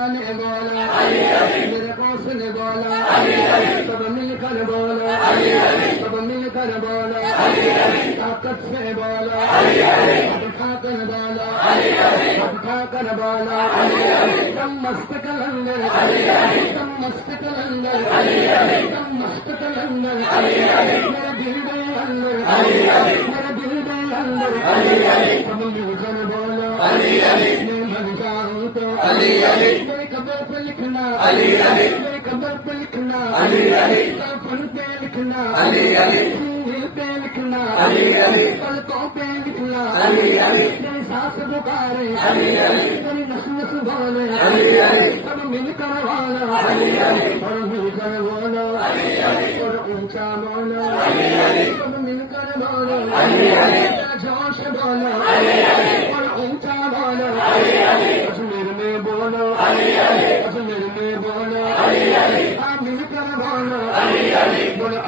ने बोला मेरे पास ने बोला सब मिलकर बोला सब मिलकर बोला ताकत से बोला खाकर बोला खाकर बोला तुम मस्त कलंदर तुम मस्त कलंदर तुम मस्त कलंदर मेरे दिल के अंदर मेरे दिल के अंदर सब मिलकर बोला मैं मर जाऊं तो मेरे कब्र पे लिखना मेरे कब्र पे लिखना कफन पे लिखना सीने पे लिखना पलकों पे लिखना मेरी सांस पुकारे मेरी नस नस बोले सब मिलकर बोलो और मिलकर बोलो और ऊंचा बोलो सब मिलकर बोलो जोश बोलो और ऊंचा बोलो अजमेर में बोलो अजमेर में बोलो मिलकर बोलो बोलो